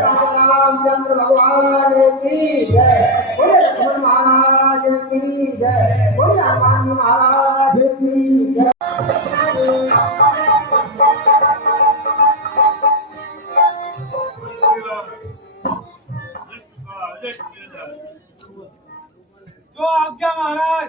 रामचंद्र भगवान की जय, बोले लक्ष्मण महाराज की जय, बोले हनुमान महाराज की जय। जो आज्ञा महाराज।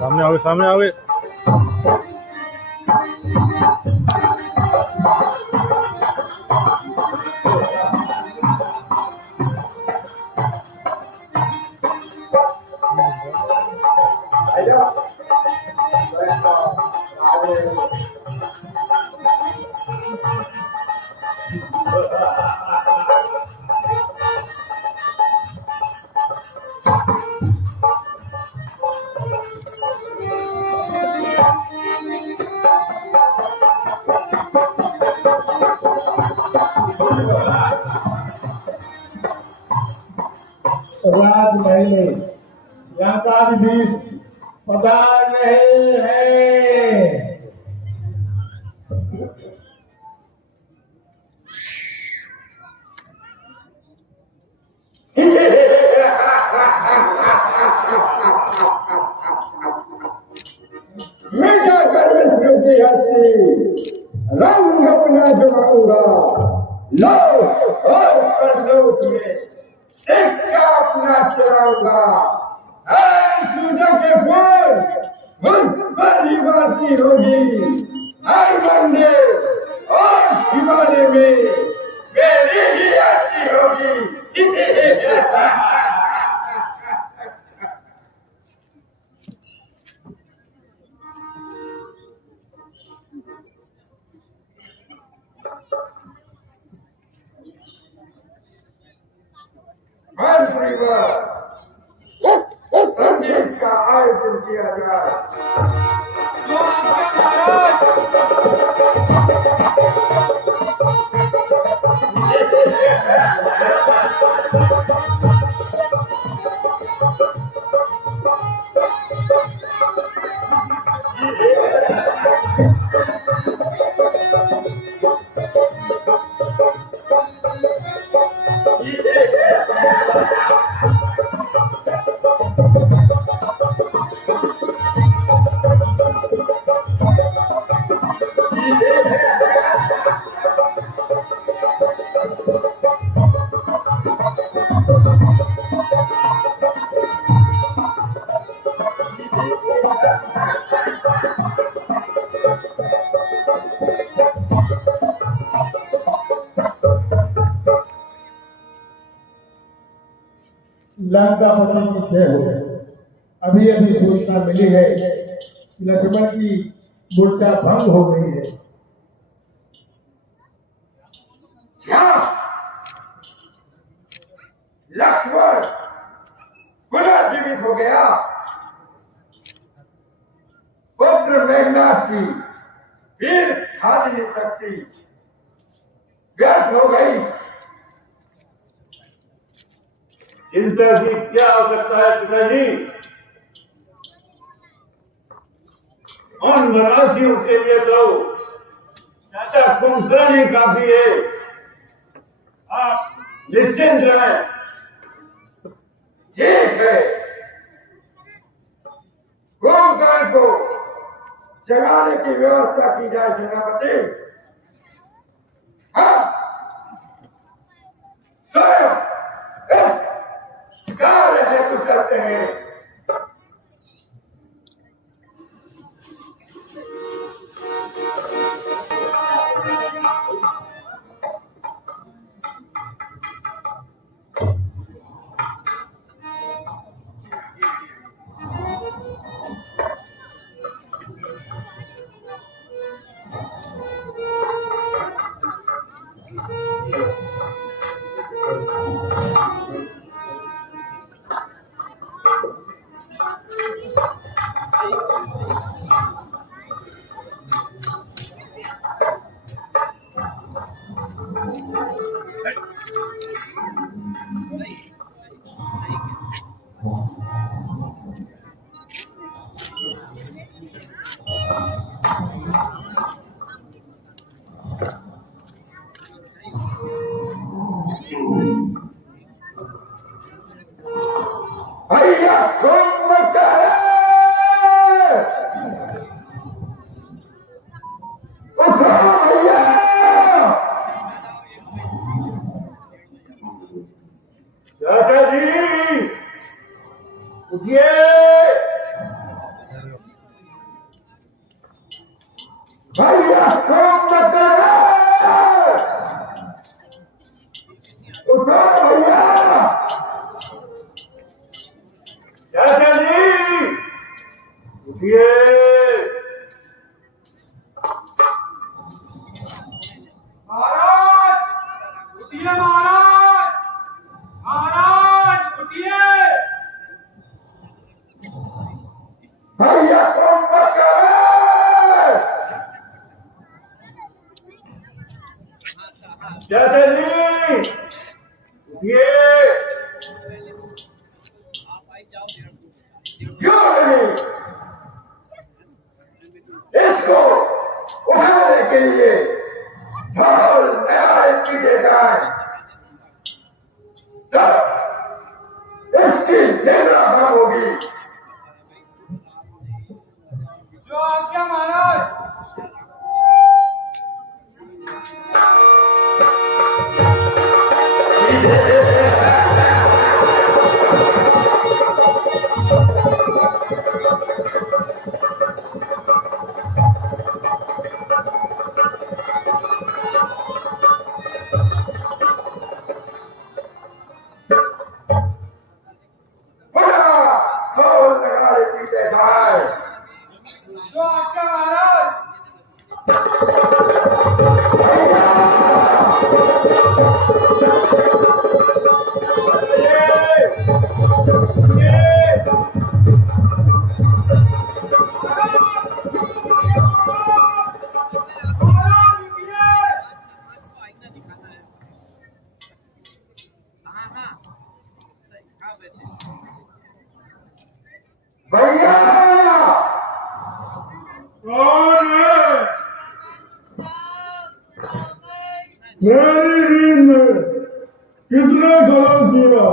सामने आओगे, सामने आओगे। राजमहल यात्राधीश पधार रहे हैं। मैं जाकर विष्णु की हस्ती रंग अपना जमाऊंगा। लो और कर लो तुम्हें सिक्का अपना चढ़ाऊंगा। पूजा के फूल मुझ पर ही बाती होगी। हर मंदिर और शिवालय में मेरी ही आरती होगी। हर परिवार संगीत का आयोजन किया जाए। जो आज्ञा महाराज। लंकापति की जय हो। अभी अभी सूचना मिली है कि लक्ष्मण की मूर्छा भंग हो गई है। क्या लक्ष्मण पुनः जीवित हो गया? पुत्र मेघनाथ की वीर खाली शक्ति व्यर्थ हो गई। चिंता की क्या आवश्यकता है पिताजी? उन वनवासियों के लिए तो चाचा कुंभकर्ण ही काफी है। आप निश्चिंत रहें। ठीक है, कुंभकर्ण को जगाने की व्यवस्था की जाए सेनापति। हम स्वयं इस कार्य हेतु चलते हैं। भैया कुंभकर्ण उठो भैया। चाचा जी उठिए। भैया कुंभकर्ण उठो भैया। चाचा जी उठिए। महाराज उठिए, महाराज, महाराज उठिए। भैया कुंभकर्ण चाचा जी उठिए। क्यों नहीं? इसको उठाने के लिए ढोल नगाड़े पीटे जाए, तब इसकी निद्रा भंग होगी। जो आज्ञा महाराज। ढोल नगाड़े पीटे जाए। जो आज्ञा महाराज। महाराज उठिए। भैया कौन है? मेरी नींद में किसने गलत किया?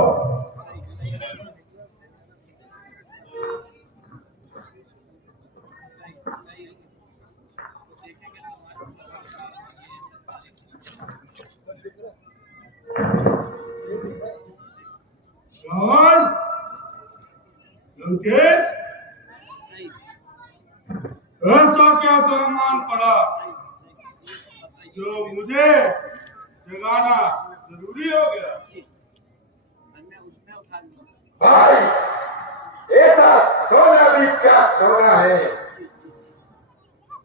कौन? लंकेश, ऐसा क्या तोहमान पड़ा जो मुझे जगाना जरूरी हो गया? भाई, ऐसा सोना भी क्या सोना है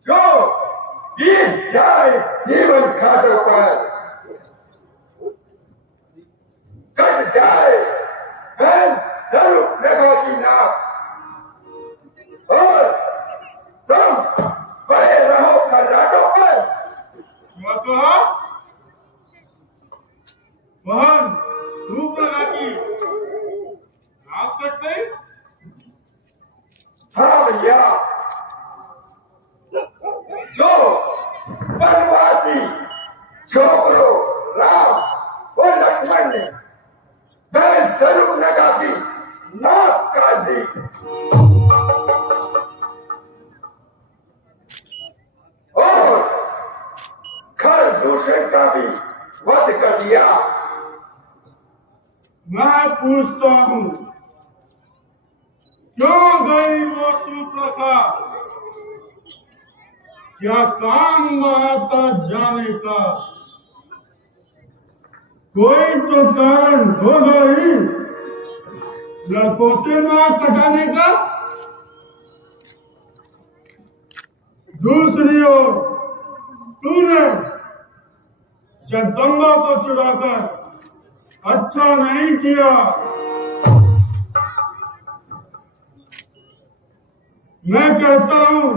जो बीत जाए जीवन खातों पर, कट जाए धन स्वरूप रेखों की नाप, और तुम बड़े रहो खर्राटों पर। क्या कहा? बहन धूप लगा की और खरदूषण का भी वध कर दिया। मैं पूछता हूँ, क्यों गई वो सुप्रखा? क्या काम वहां था जाने का? कोई तो कारण होगा ही लड़कों से नाक कटाने का। दूसरी ओर तूने जगदम्बा को चुराकर अच्छा नहीं किया। मैं कहता हूं,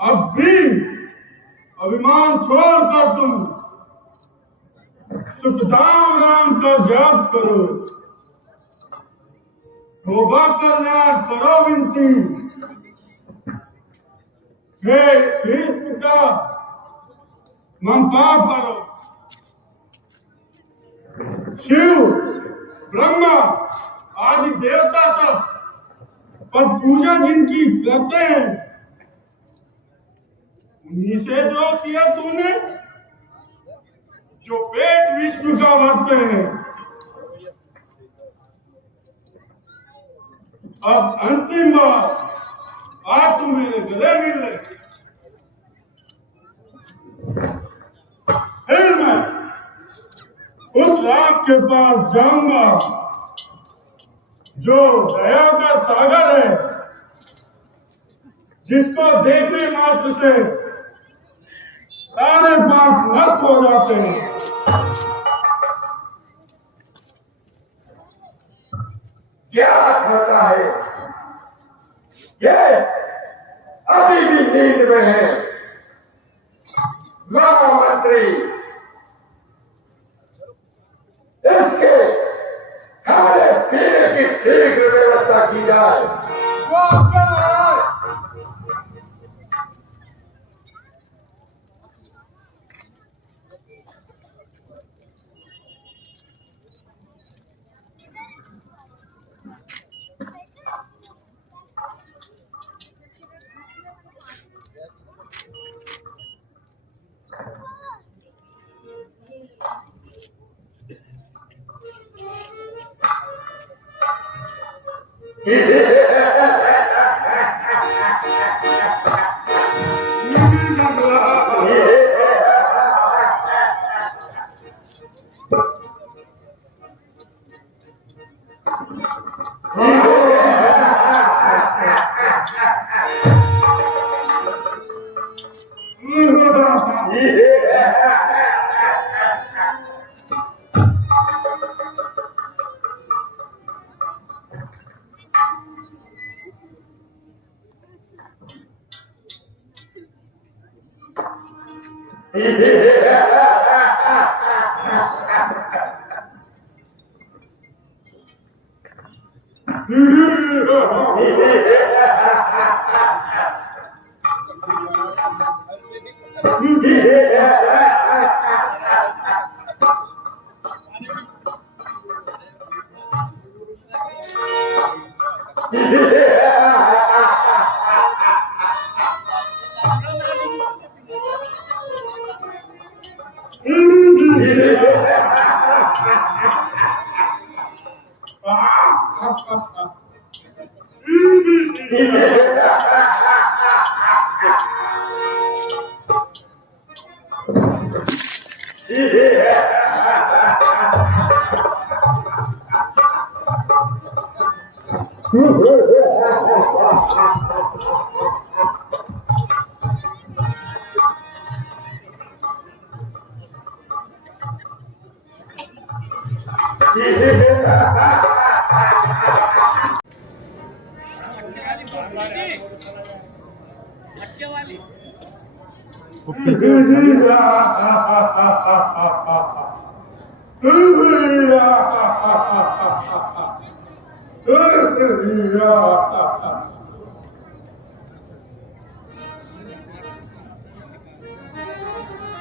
अब भी अभिमान छोड़कर तुम सुखधाम राम का जाप करो। तौबा कल्याण करो विनती। हे पिता, ममता करो। शिव, ब्रह्मा आदि देवता सब पर पूजा जिनकी करते हैं, उन्हीं से द्रोह किया तूने जो पेट विश्व का भरते हैं। अब अंतिम बार आज तू मेरे गले मिल ले, फिर मैं उस राम के पास जाऊंगा जो दया का सागर है, जिसको देखने मात्र से सारे पाप नष्ट हो जाते हैं। क्या होता है? ये अभी भी नींद में है। महामंत्री, इसके खाने पीने की शीघ्र व्यवस्था की जाए। वो क्या महाराज?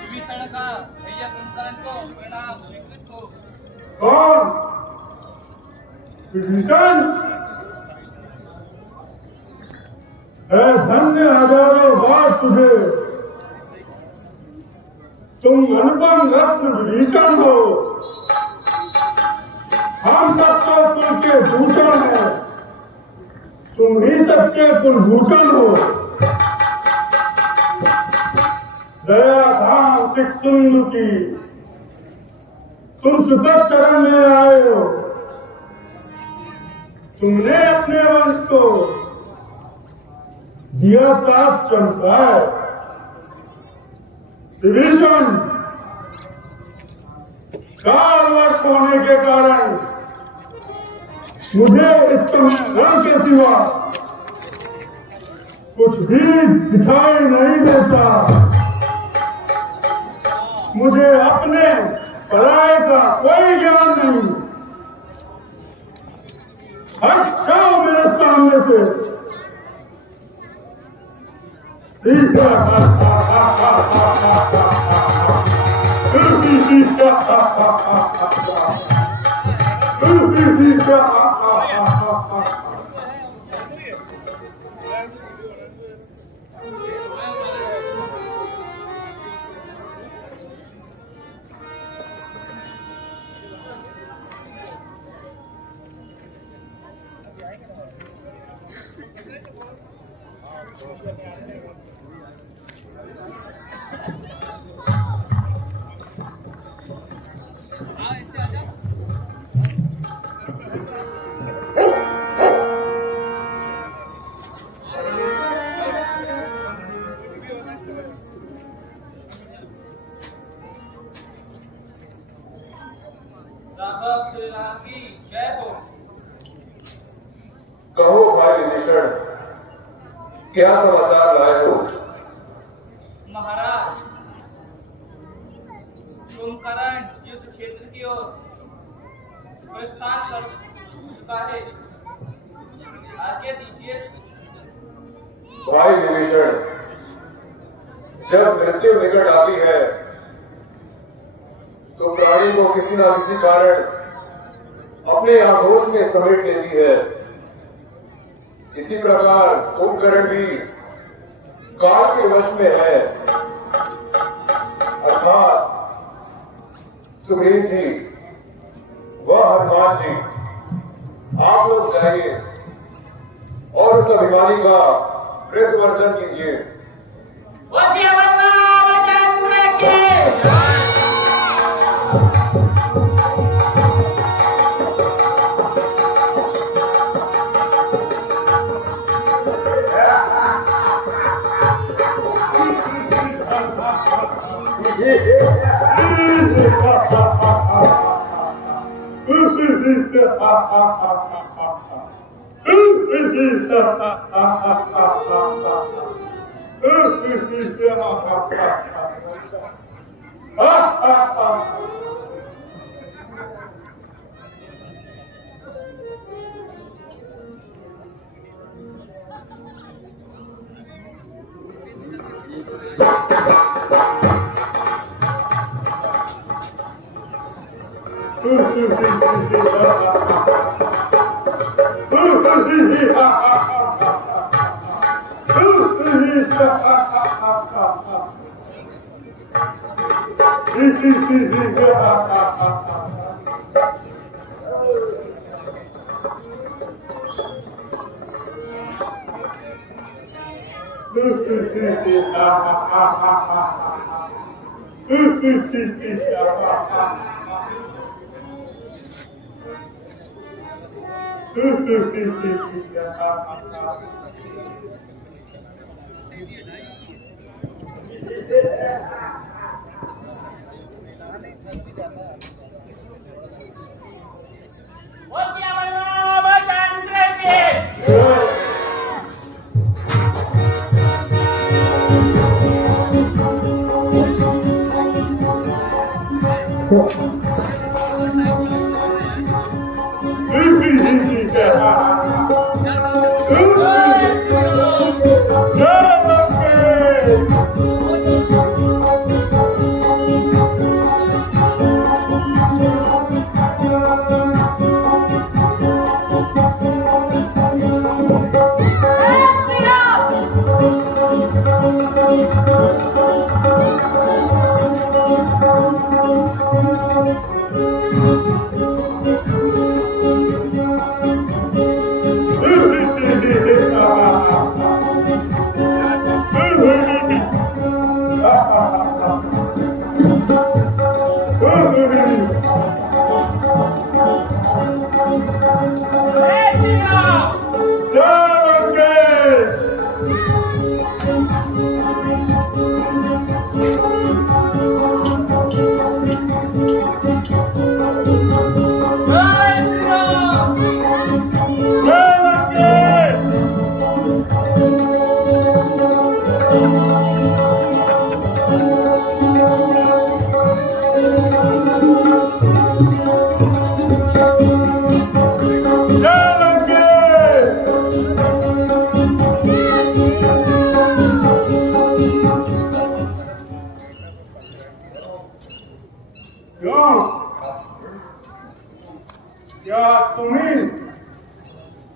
विभीषण का भैया कुंभकर्ण को प्रणाम स्वीकृत हो। कौन? विभीषण? है धन्य हजारों बार तुझे, तुम अनुपम रत्न विभीषण हो। हम सब तो कुल के भूषण है, तुम ही सच्चे कुलभूषण हो। दया धाम सिख सिंधु की तुम सुतक शरण में आए हो। तुमने अपने वंश को दिया साथ चमकाए। विभीषण, कालवश होने के कारण मुझे इस समय रण के सिवा कुछ भी दिखाई नहीं देता। मुझे अपने पराये का कोई ज्ञान नहीं। हट जाओ मेरे सामने से। राघव श्री राम की जय हो। कहो भाई विभीषण, क्या समाचार लाए हो? महाराज, कुंभकर्ण युद्ध क्षेत्र की ओर प्रस्थान कर चुका है। आज्ञा दीजिए। भाई विभीषण, जब मृत्यु निकट आती है तो प्राणी को किसी न किसी कारण अपने आक्रोश में समेट लेती है। इसी प्रकार कुंभकर्ण भी काल के वश में है। अर्थात सुग्रीव जी व हनुमान जी, आप लोग जाइए और उस अभिमानी का मृतवर्जन कीजिए।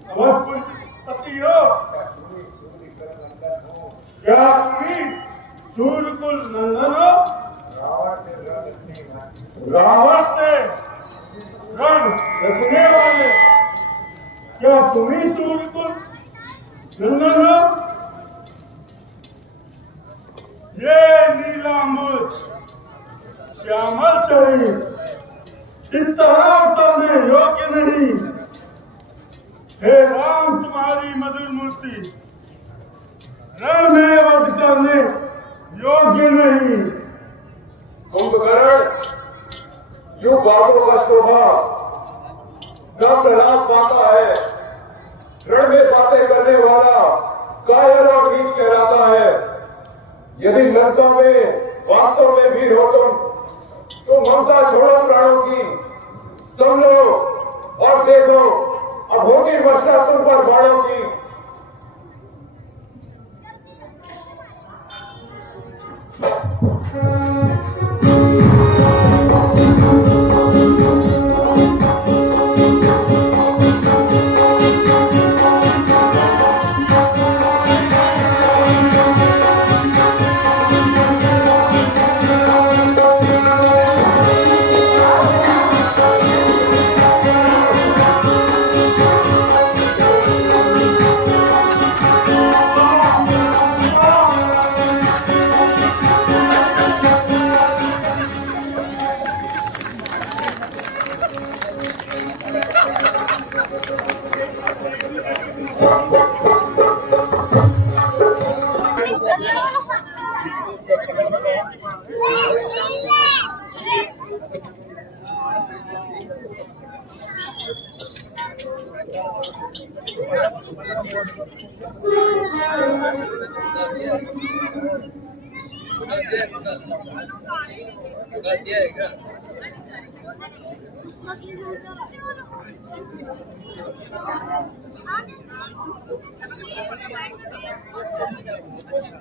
अवधपुर पति हो, क्या तुम्ही सूर्यकुल नंदन हो? रावण से रण रचने वाले, क्या तुम्ही सूर्यकुल नंदन हो? ये नीलांबुज श्यामल शरीर इस तरह उतरने योग्य नहीं। हे राम, तुम्हारी मधुर मूर्ति रण में वध करने योग्य नहीं। कुंभकर्ण, जो बातों का शोभा न प्रहलाद पाता है, रण में बातें करने वाला कायर और नीच कहलाता है। यदि लंका में वास्तव में वीर हो तो ममता छोड़ो प्राणों की, सुन लो और देखो, अब होगी वर्षा तुम पर बाणों की।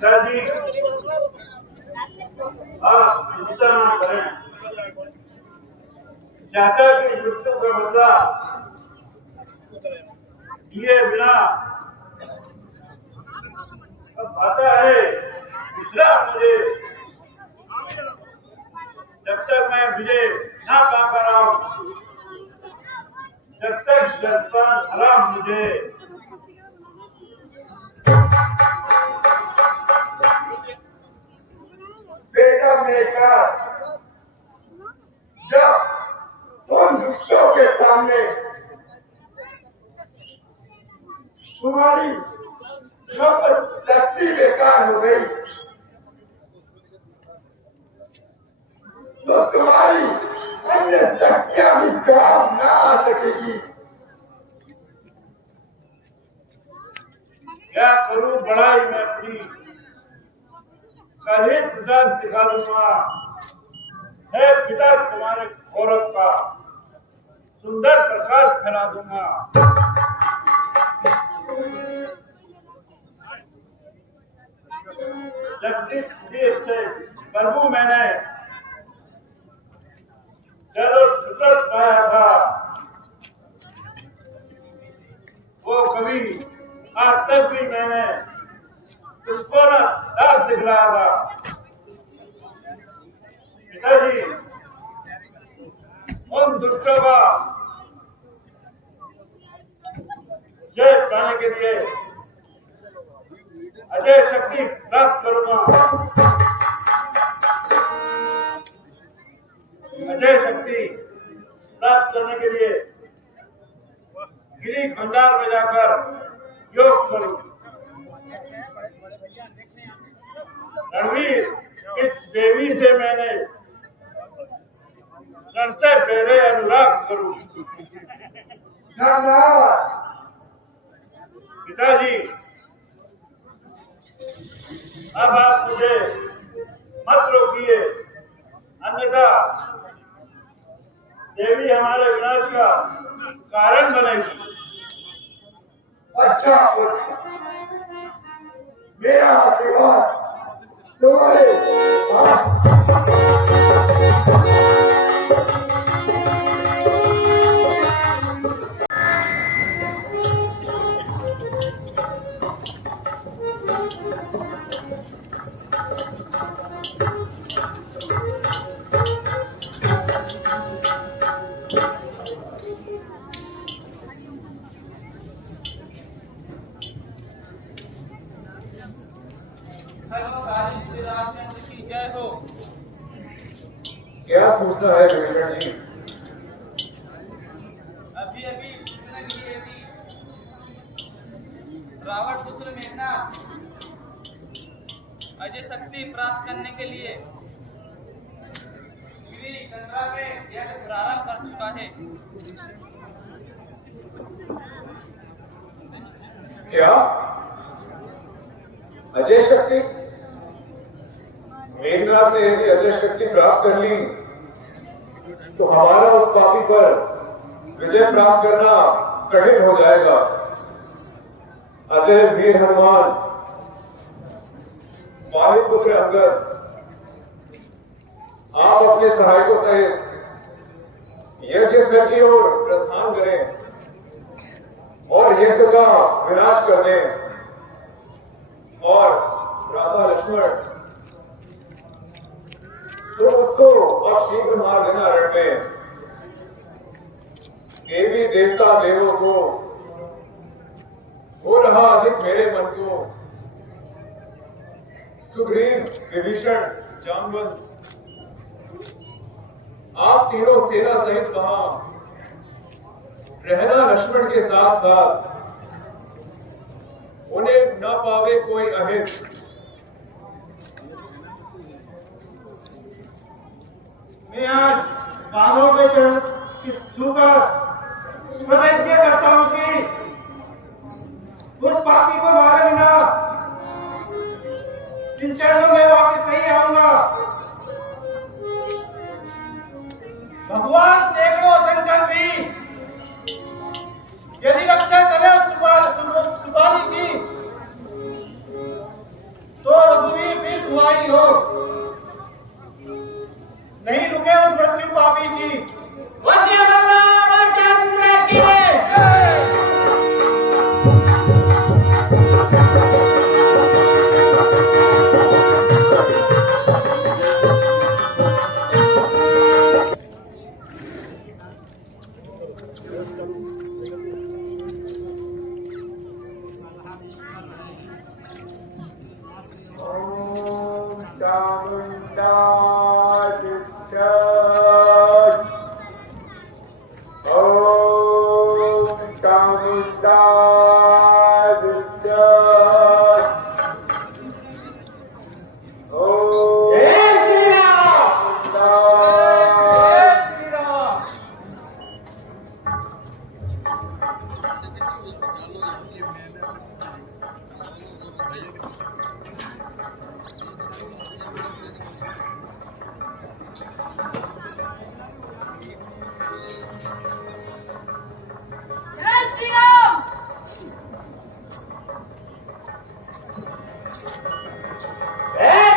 सर जी, आप चिंता न करें। चाचा की मृत्यु का बदला लिए बिना अब आता है दूसरा मुझे। जब तक मैं विजय ना पा रहा हूं, जब तक शर्तान हराम मुझे। बेटा मेरा, जब उन दुष्टों के सामने तुम्हारी सब शक्ति बेकार हो गई, तो तुम्हारी अन्य शक्तियां भी काम न आ सकेगी। क्या करूं बड़ाई मैं अपनी, कल ही प्रसाद दिखा दूंगा। है पिता तुम्हारे गौरव का सुंदर प्रकाश फैला दूंगा। जब जिस देश से प्रभु मैंने जरूर सुकृत पाया था, वो कभी आज तक भी मैंने उसको न दास दिखलाया था। पिताजी, उन दुष्टों का जय पाने के लिए अजय शक्ति प्राप्त करूंगा। अजय शक्ति प्राप्त करने के लिए गिरी खंडार में जाकर योग करूं। रणवीर, इस देवी से मैंने रण से पहले अनुराग करूं। पिताजी, अब आप मुझे मत रोकिए, अन्यथा देवी हमारे विनाश का कारण बनेगी। अच्छा, मेरा आशीर्वाद तुम्हारे राजा श्री रामचंद्र की जय हो। क्या सोचना है विभीषण जी? अभी अभी सूचना मिली है कि रावण पुत्र मेघनाथ अजय शक्ति प्राप्त करने के लिए श्री गंगा में यज्ञ प्रारंभ कर चुका है। क्या अजय शक्ति? मेघनाथ ने यदि अजय शक्ति प्राप्त कर ली तो हमारा उस पापी पर विजय प्राप्त करना कठिन हो जाएगा। अजय वीर हनुमान, वायुपुत्र अंगद, आप अपने सहायकों सहित यज्ञ स्थल की ओर प्रस्थान करें और यज्ञ का विनाश कर दें। और राधा लक्ष्मण तो उसको अब शीघ्र मार देना रण में। देवी देवता देवों को हो रहा अधिक मेरे मन को। सुग्रीव, विभीषण, जामवंत, आप तीनों सेना सहित वहां रहना। लक्ष्मण के साथ साथ उन्हें न पावे कोई अहित। मैं आज बाघों के चरण छूकर प्रतिज्ञा करता हूं कि उस पापी को मारे बिना इन चरणों में वापस नहीं आऊंगा। भगवान सैकड़ों शंकर भी यदि रक्षा करे सुपारी की तो रघुवीर भी दुआई हो, नहीं रुके उस मृत्यु पापी की। रामचंद्र की जय श्री राम। जय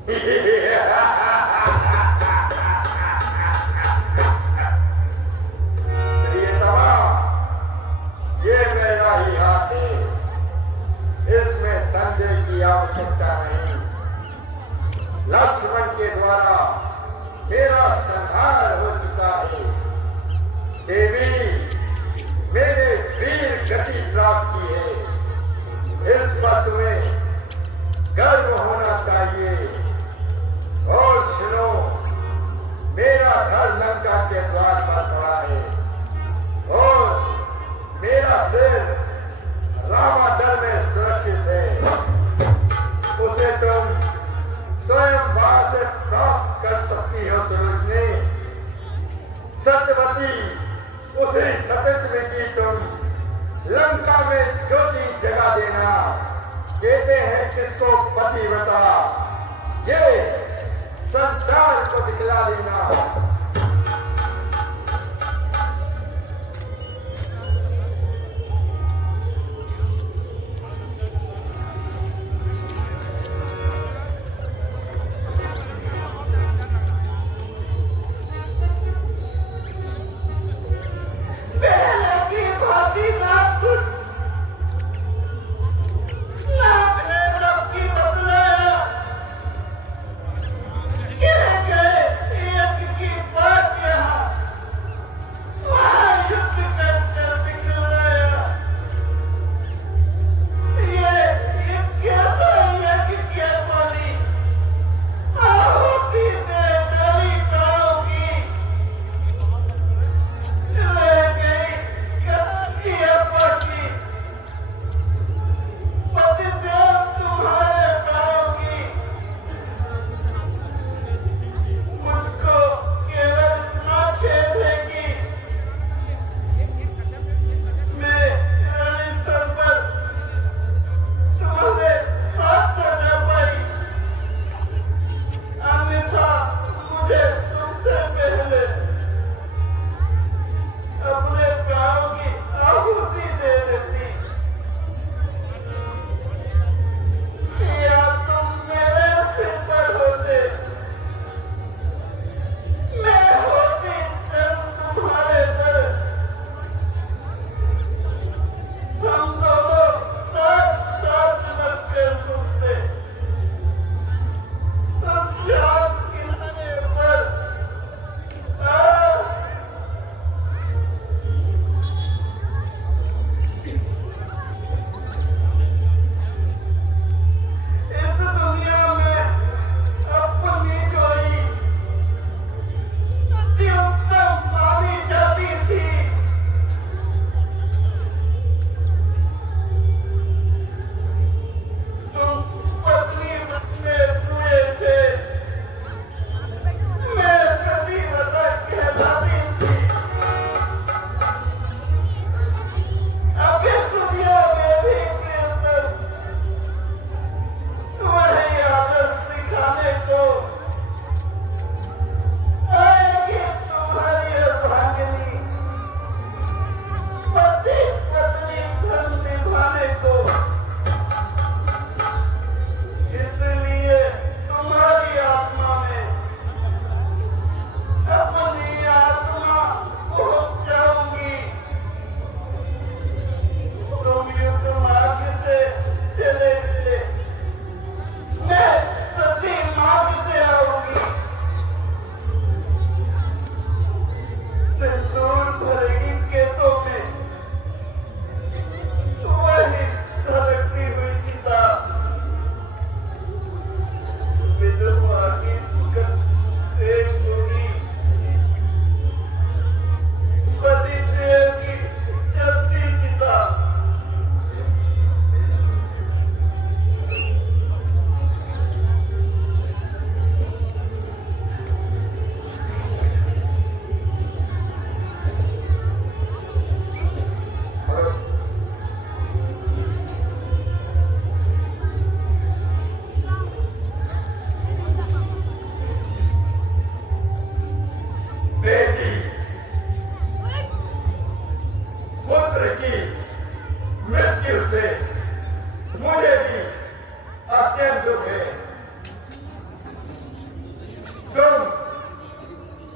प्रियतमा, ये मेरा ही हाथ है, इसमें संदेह की आवश्यकता नहीं। लक्ष्मण के द्वारा मेरा संहार हो चुका है। देवी, मेरे वीर गति प्राप्त की है, इस पर तुम्हें गर्व होना चाहिए। और सुनो, मेरा घर लंका के द्वार पर खड़ा है और मेरा सिर रामादल में सुरक्षित है। उसे तुम स्वयं वहां से प्राप्त कर सकती हो। सुरुचि, सत्यवती, उसी सत्यवती की तुम लंका में ज्योति जगा देना। कहते हैं किसको पतिव्रता, ये संसार को दिखला देना। पहले की भांति ना कुछ ना भेद की बदले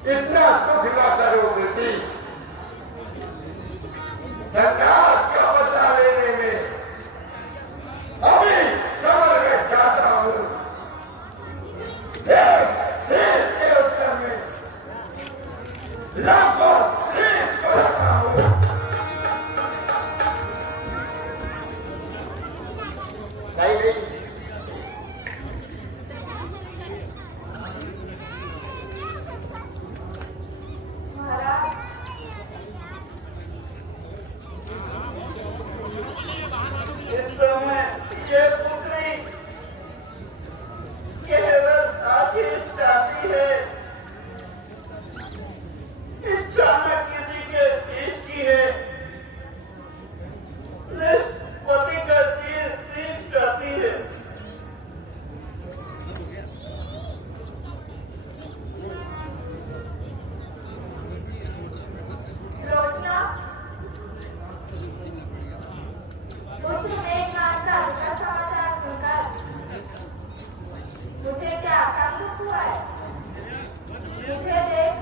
इतना सुख लाता हो बेटी, सरकार का बदला लेने में अभी समझ में जाता हूं। एक शेष के उत्तर में लाखों शेष को रखा हूं। नहीं नहीं, इस समय ये पुत्री केवल आशीष चाहती है, इच्छा न किसी के शीश की है, निष्पत्ति का शीश चाहती है। रोशना, पुत्र मेघनाथ का हल्का समाचार सुनकर मुझे क्या दुख हुआ है? मुझे देख,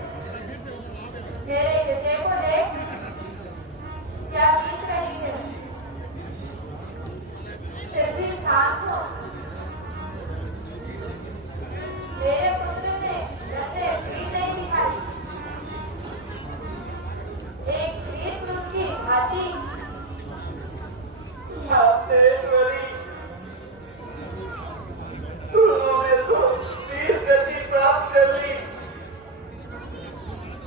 मेरे हृदय को देख, क्या बीत रही है। फिर भी शांत हो। मेरे पुत्र ने जैसे भी नहीं दिखाई, एक वीर पुरुष की भांति मातेश्वरी, उन्होंने तो वीर गति प्राप्त कर ली।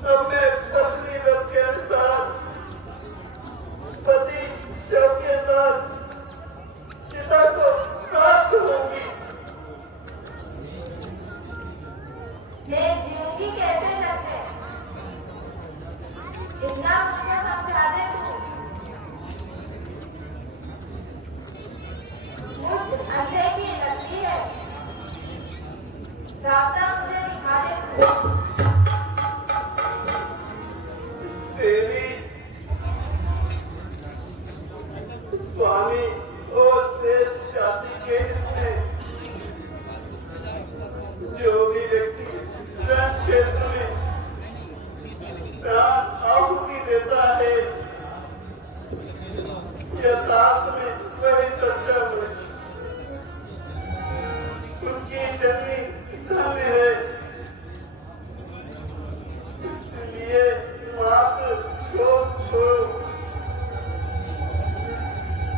अब मैं पत्नी व्रत के अनुसार पति शव के साथ पिता को प्राप्त होंगी। मैं जीऊंगी कैसे जब में? इतना मुझे समझा दे तू। मुझ अंधे की लगती है, रास्ता मुझे दिखा दे तू। देवी, स्वामी और देश जाति के हित में जो भी व्यक्ति रण क्षेत्र में प्राण आहुति देता है, यथार्थ में वही सच्चा मनुष्य, उसकी जन्मी धन्य है। इसलिए मात्र शोक छोड़ो,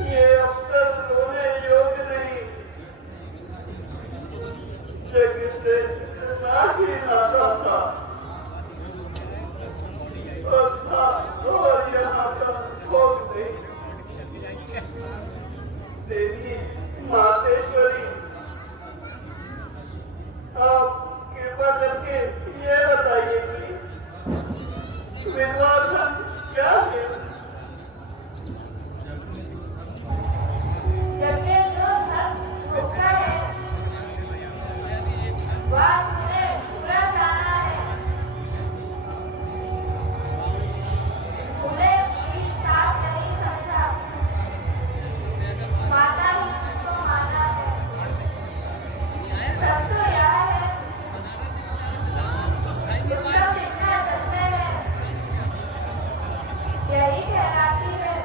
ये अवसर होने योग्य नहीं। जग से ना ही नाता था और यहाँ का भोग नहीं। देवी मातेश्वरी, आप कृपा करके ये बताइए कि विधवा धन क्या है? जबकि जो धर्म भोगता है, वह तुझे पूरा जाना है। तूने भी साथ नहीं समझा, माता ही तुझको माना है। सच तो यह है, उत्तम विद्या जग में है, यही कहलाती है।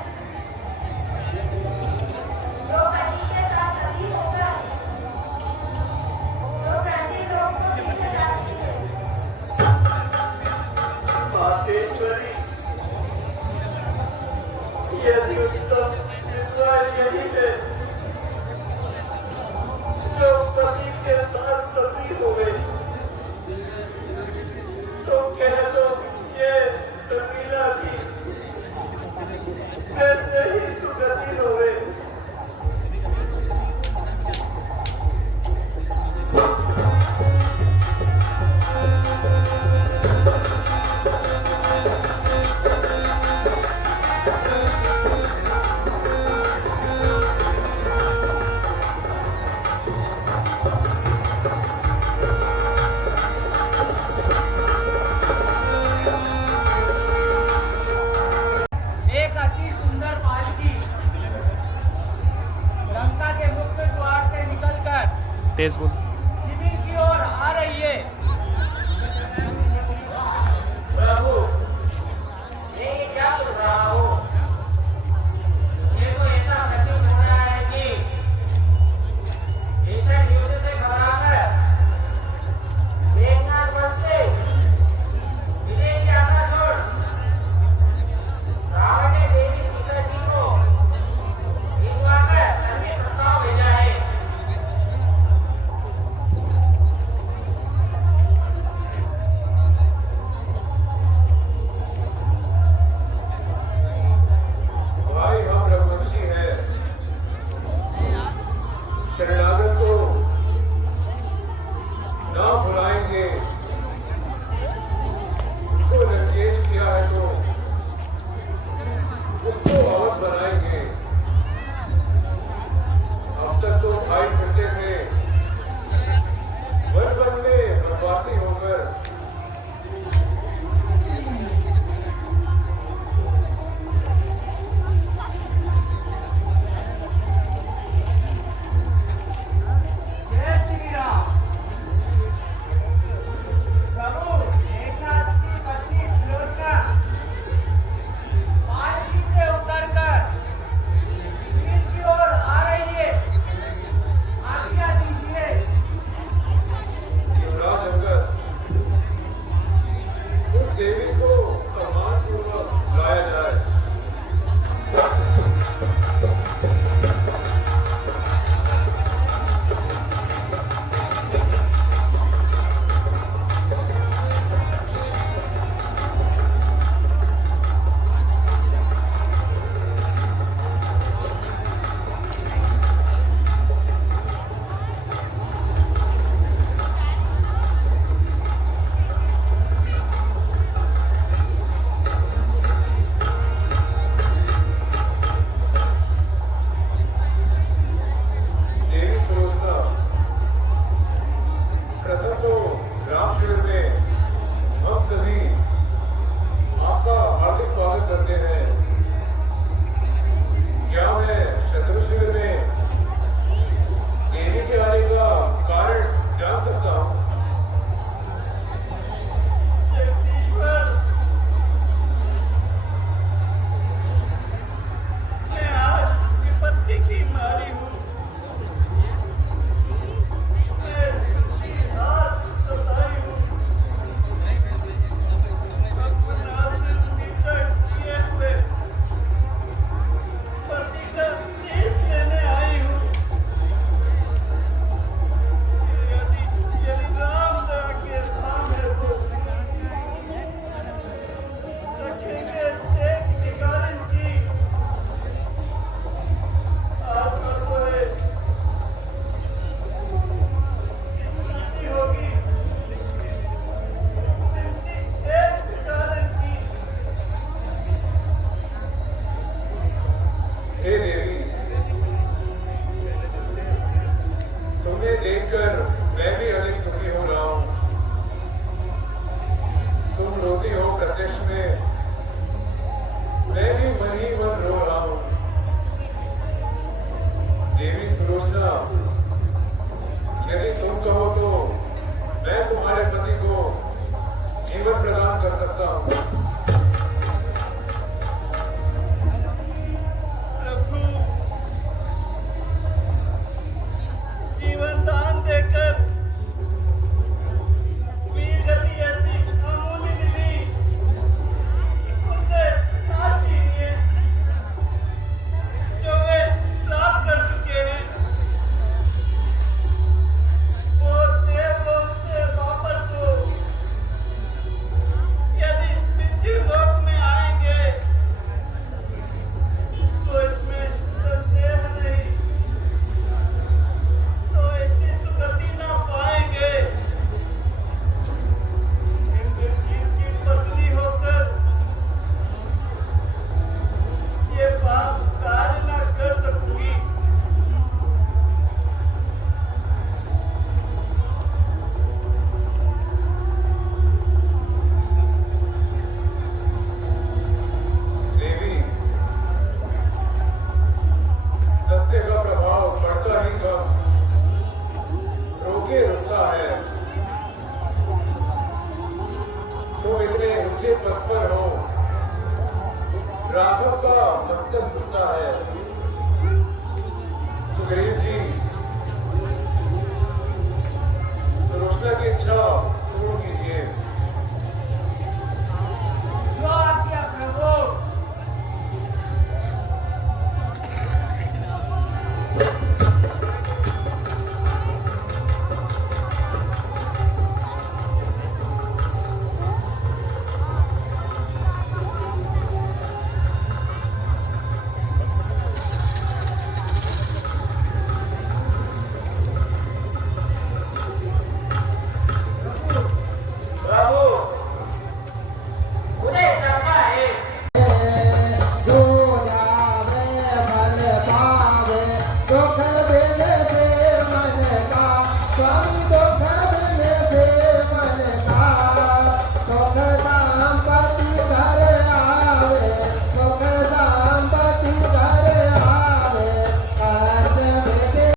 जो पति के साथ सती होकर जो प्रति लोग को सीख जाती है। मातेश्वरी, यदि उत्तम विधवा यही है जो पति के साथ सती हो गई, तो कह दो ये कबीला भी ऐसे ही सुगति हो गई। एक अति सुंदर पालकी लंका के मुख्य द्वार से निकलकर तेज बोल।